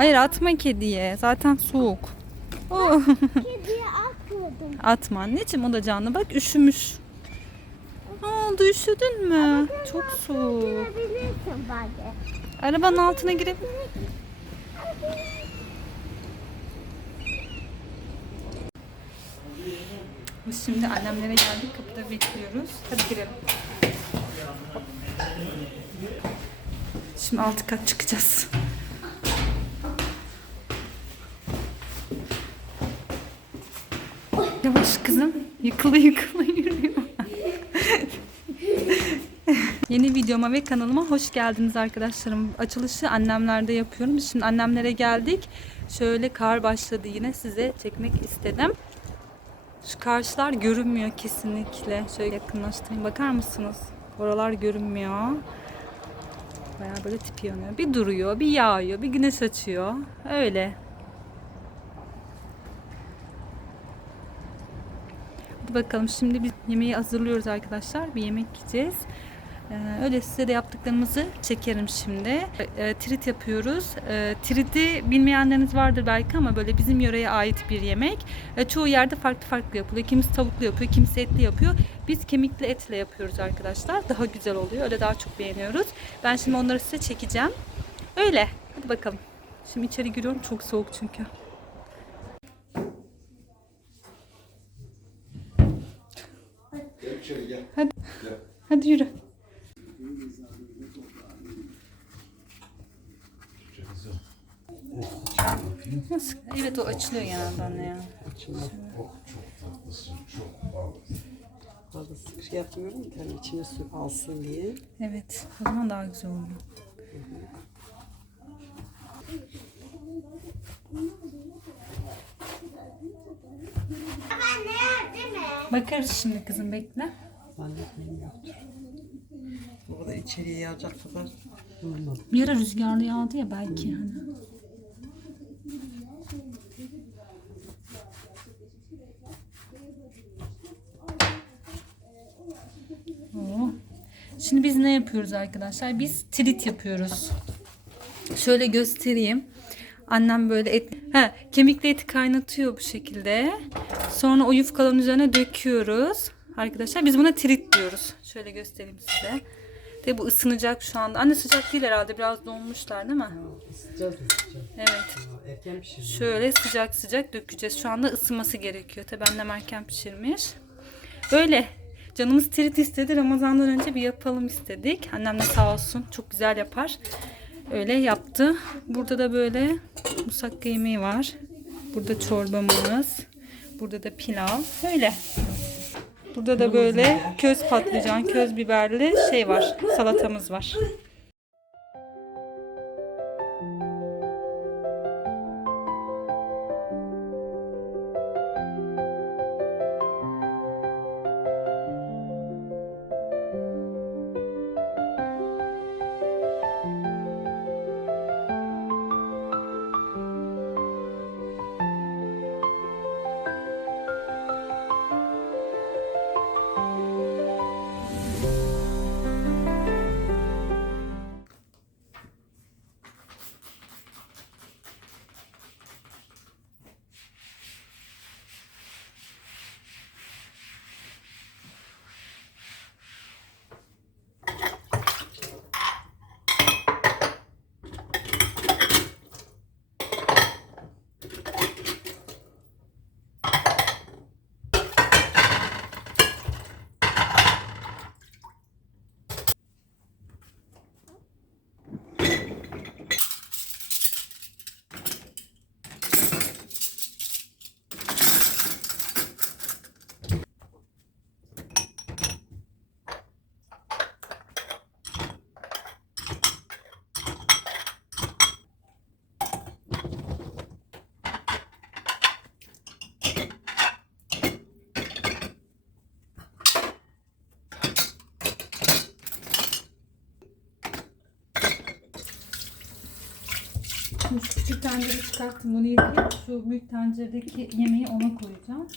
Hayır atma kediye. Zaten soğuk. Oh. Kediye atmadım. Atma anneciğim o da canlı. Bak üşümüş. Ne oldu üşüdün mü? Çok soğuk. Girebilirsin bence. Arabanın altına girip Biz şimdi annemlere geldik. Kapıda bekliyoruz. Hadi girelim. Şimdi altı kat çıkacağız. Yavaş kızım. Yıkılı yıkılı yürüyor. Yeni videoma ve kanalıma hoş geldiniz arkadaşlarım. Açılışı annemlerde yapıyorum. Şimdi annemlere geldik. Şöyle kar başladı yine size çekmek istedim. Şu karşılar görünmüyor kesinlikle. Şöyle yakınlaştırayım. Bakar mısınız? Oralar görünmüyor. Bayağı böyle tipi yanıyor. Bir duruyor, bir yağıyor, bir güneş açıyor. Öyle. Hadi bakalım şimdi biz yemeği hazırlıyoruz arkadaşlar. Bir yemek yiyeceğiz. Ee, öyle size de yaptıklarımızı çekerim şimdi. Ee, trit yapıyoruz. Ee, triti bilmeyenleriniz vardır belki ama böyle bizim yöreye ait bir yemek. Ee, çoğu yerde farklı farklı yapılıyor. Kimisi tavuklu yapıyor, kimisi etli yapıyor. Biz kemikli etle yapıyoruz arkadaşlar. Daha güzel oluyor. Öyle daha çok beğeniyoruz. Ben şimdi onları size çekeceğim. Öyle. Hadi bakalım. Şimdi içeri giriyorum. Çok soğuk çünkü. İçeri gel. Hadi. Gel. Hadi yürü. Nasıl? Evet o açılıyor yani bana ya. Oh çok tatlısın, çok bal. Fazla sıkış yapmıyorum ki hani içine su alsın diye. Evet. O zaman daha güzel oluyor. Bakarız şimdi kızım bekle. Zannetmiyorum yoktur. Bu kadar içeriye yağacak kadar olmadı. Bir ara rüzgarlı yağdı ya belki hani. Oo. Şimdi biz ne yapıyoruz arkadaşlar? Biz trit yapıyoruz. Şöyle göstereyim. Annem böyle et, ha, kemikli eti kaynatıyor bu şekilde. Sonra o yufkaların üzerine döküyoruz. Arkadaşlar biz buna trit diyoruz. Şöyle göstereyim size. De bu ısınacak şu anda. Anne sıcak değil herhalde. Biraz donmuşlar değil mi? Isıtacağız. Evet. Erken pişirdim. Şöyle sıcak sıcak dökeceğiz. Şu anda ısınması gerekiyor. Tabii annem erken pişirmiş. Böyle. Canımız trit istedi. Ramazan'dan önce bir yapalım istedik. Annem de sağ olsun. Çok güzel yapar. Öyle yaptı. Burada da böyle musakka yemeği var. Burada çorbamız. Burada da pilav. Öyle. Burada da böyle köz patlıcan, köz biberli şey var. Salatamız var. Küçük tencereyi çıkarttım bunu yıkayıp şu büyük tenceredeki yemeği ona koyacağım.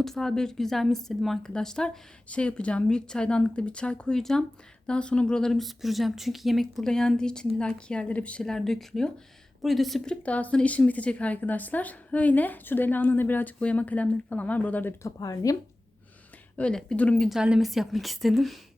Mutfağı bir güzel mi istedim arkadaşlar. Şey yapacağım. Büyük çaydanlıkta bir çay koyacağım. Daha sonra buraları bir süpüreceğim. Çünkü yemek burada yendiği için illaki yerlere bir şeyler dökülüyor. Burayı da süpürüp daha sonra işim bitecek arkadaşlar. Öyle. Şu Dela'nın da birazcık boyama kalemleri falan var. Buraları da bir toparlayayım. Öyle bir durum güncellemesi yapmak istedim.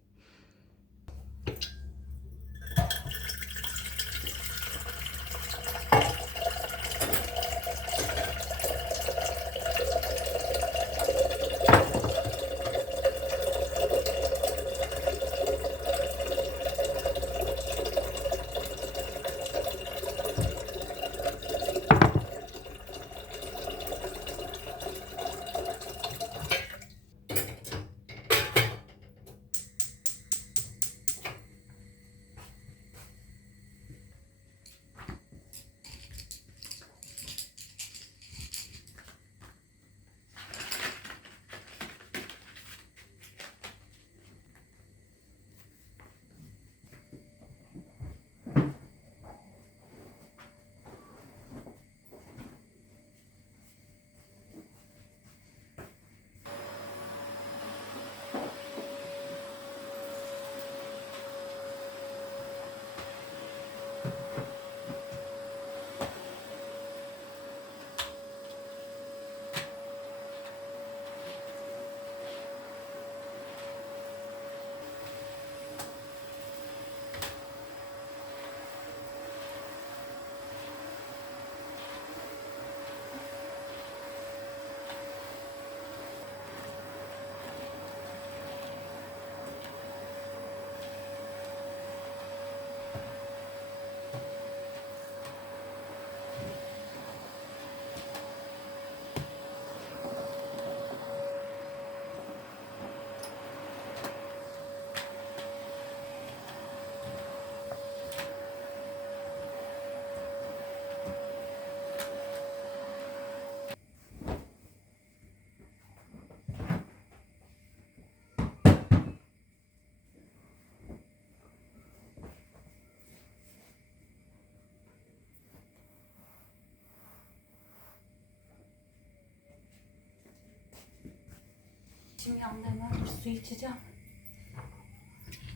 Şimdi yandı hemen bir su içeceğim.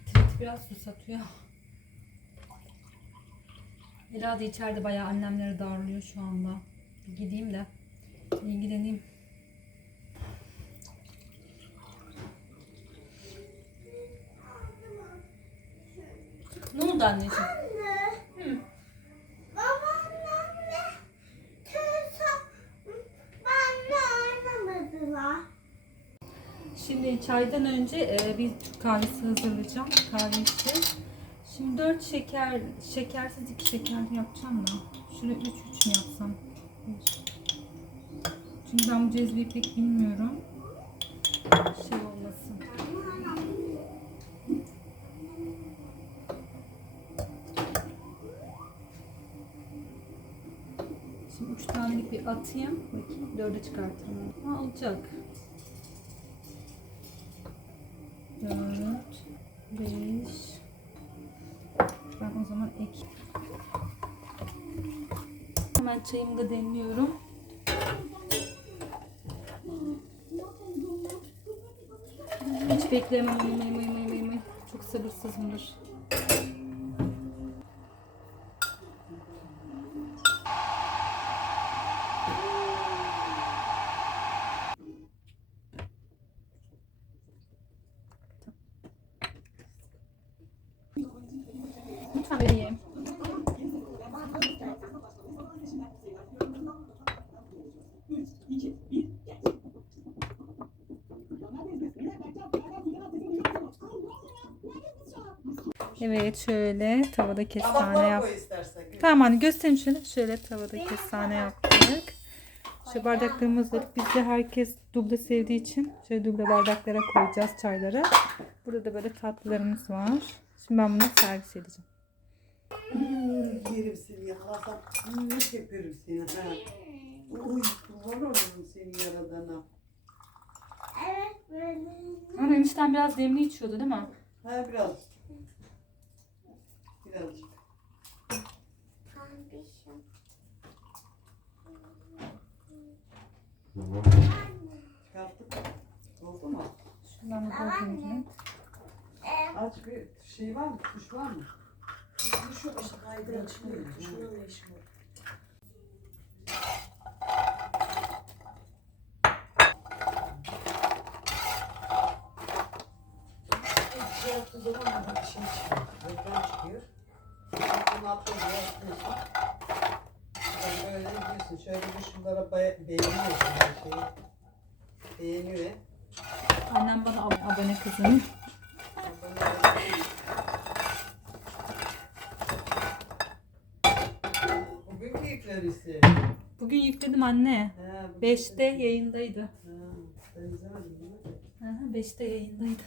Trit biraz su satıyor. Ela da içeride bayağı annemleri darlıyor şu anda. Bir gideyim de ilgileneyim. Ne oldu anneciğim? Çaydan önce e, bir Türk kahvesi hazırlayacağım. Kahve içeceğiz. Şimdi 4 şeker, şekersiz 2 şeker yapacağım da. Şöyle 3 3 mü yapsam? Bir. Çünkü ben bu cezveyi pek bilmiyorum. Şey olmasın. Şimdi 3 tanelik bir atayım. Bakayım 4'e çıkartırım. Ha, olacak. 4 5 Ben o zaman ek. Hemen çayımı da demliyorum. Hiç may may. Çok sabırsızımdır. Evet şöyle tavada kestane Tabaklara yap. koy istersen. Tamam anne göstereyim şöyle. Şöyle tavada kestane yaptık. Şu bardaklarımızı biz de herkes duble sevdiği için şöyle duble bardaklara koyacağız çayları. Burada da böyle tatlılarımız var. Şimdi ben bunu servis edeceğim. Yerim seni yakalasam. Ne yaparım seni ha. Uy kurban olurum seni yaradana. Evet. Ama enişten biraz demli içiyordu değil mi? Ha biraz. Birazcık. Kardeşim. Çıkarttık. Ben bakalım temizleyeyim. Ee, Aç bir şey var mı? Tuş var mı? Şu işte kaydı açmıyor. Şuna ne işim var? Bir şey yaptığı zaman da bir şey çıkıyor. Reklam çıkıyor. Bunu atıyorsun. Sen böyle gidiyorsun. Şöyle bir şunlara beğeniyorsun her şeyi. Beğeniyor. Annem bana ab- abone kızım. Bugünkü yüklerisi. Bugün yükledim anne. Ha, bugün 5'te yüklerisi. yayındaydı. Ha, ben izlemedim bunu. Aha, 5'te yayındaydı.